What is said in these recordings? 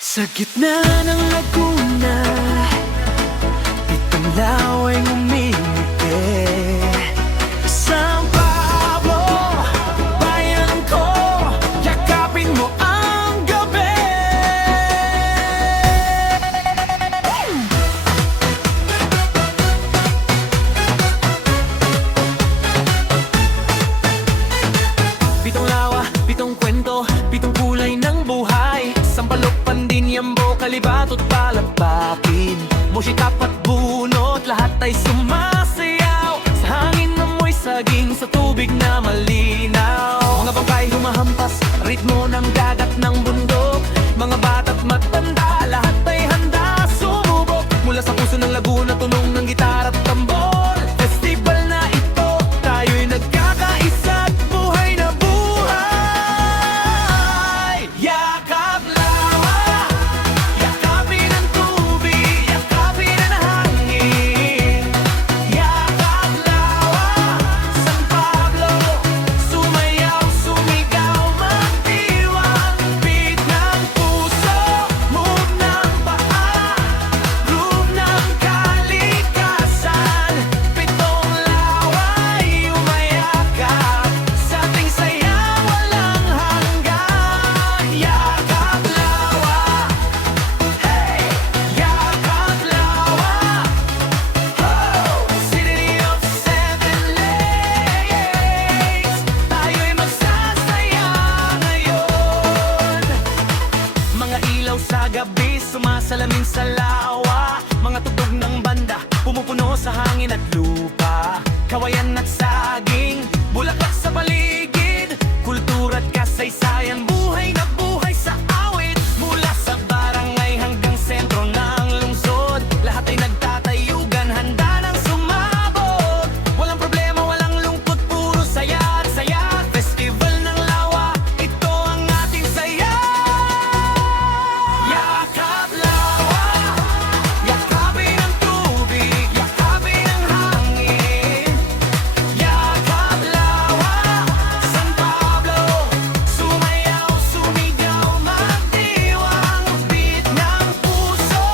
Sa gitna ng Laguna, itong laway ngumingiti. San Pablo, bayan ko, yakapin mo ang gabi. Pitong lawa, pitong kwento, pitong kulay ng buhay. Sampalok, Pandinyambo, Kalibatot, Palapakin, Moshikap at Bunot, lahat ay sumasayaw. Sa hangin amoy saging, sa tubig na malinaw. Mga bangkay humahampas, ritmo ng dagat ng bundok. Mga bata't matanda, lahat ay handa sumubok. Mula sa puso ng Laguna, tunog ng gitara at tambol. Festival na ito, tayo'y nagkakaisa't buhay na buhay. Yakap lawa, yakapin ang tubig, yakapin ang hangin. Yakap lawa, San Pablo, sumayaw, sumigaw, magdiwang. Beat ng puso, move ng paa, groove ng kalikasan. Pitong laway, umayakap, sa ating saya walang hanggan. Yakap lawa, hey! Yakap lawa, oh! City of Seven Lakes, tayo'y magsasaya ngayon. Mga ilaw sa gabi, sumasalamin sa lawa. Mga tugtog ng banda, pumupuno sa hangin at lupa. Kawayan at saging, bulaklak sa paligid. Kultura at kasaysayan, buhay na buhay sa awit. Mula sa barangay hanggang sentro ng lungsod, lahat ay nagtatayugan, handa ng sumabog. Walang problema, walang lungkot, puro saya at saya. Festival ng lawa, ito ang ating saya. Yakap lawa, yakapin ang tubig, yakapin ang hangin. Yakap lawa, San Pablo, sumayaw, sumigaw, magdiwang. Beat ng puso,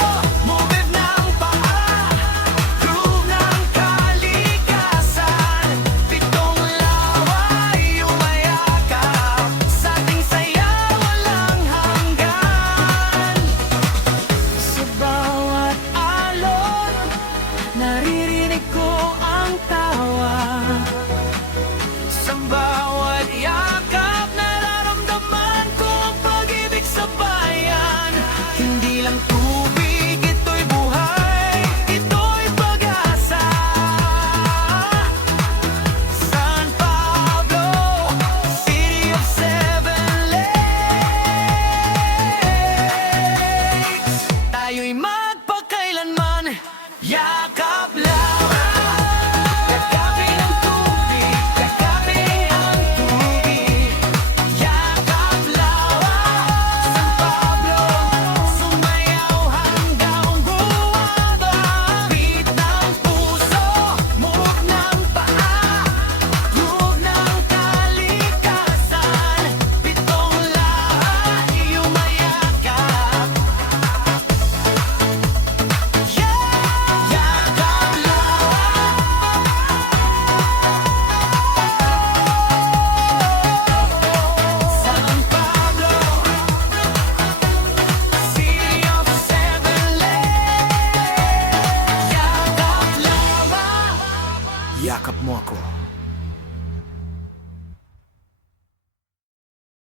move ng paa, groove ng kalikasan. Pitong laway, umayakap, sa ating saya walang hanggan. Sa bawat alon, naririnig ko ang tawa. Sa bawat yakap, nararamdaman ko ang pag-ibig sa bayan. Hindi lang tubig, ito'y buhay, ito'y pag-asa. San Pablo, City of Seven Lakes, tayo'y magpakailanman. Yakap lawa, yakapin ang tubig, yakapin ang tubig. Yakap lawa, San Pablo, sumayaw hanggang buwaba. Beat ng puso, move ng paa, groove ng kalikasan. Pitong lahay, umayakap. Yakap lawa, San Pablo, City of Seven Lakes. Yakap lawa, yakap mo ako.